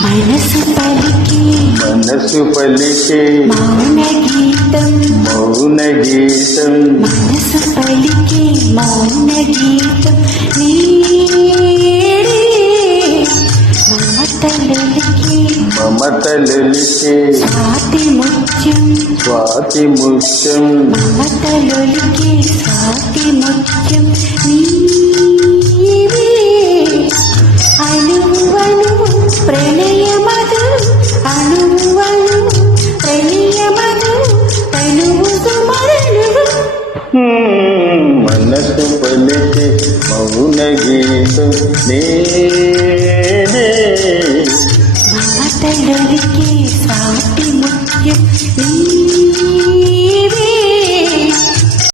మనసు పలికి మౌన గీతం మనసు పలికి మౌన గీతం నీడే మమతలొలికే స్వాతి ముత్యం మమతలొలికే స్వాతి ముత్యం నీవే అణువణు ప్రణయమధు అణువణు ప్రణయమధు తనువు సుమరణు మనసు పలికే మౌన గీతం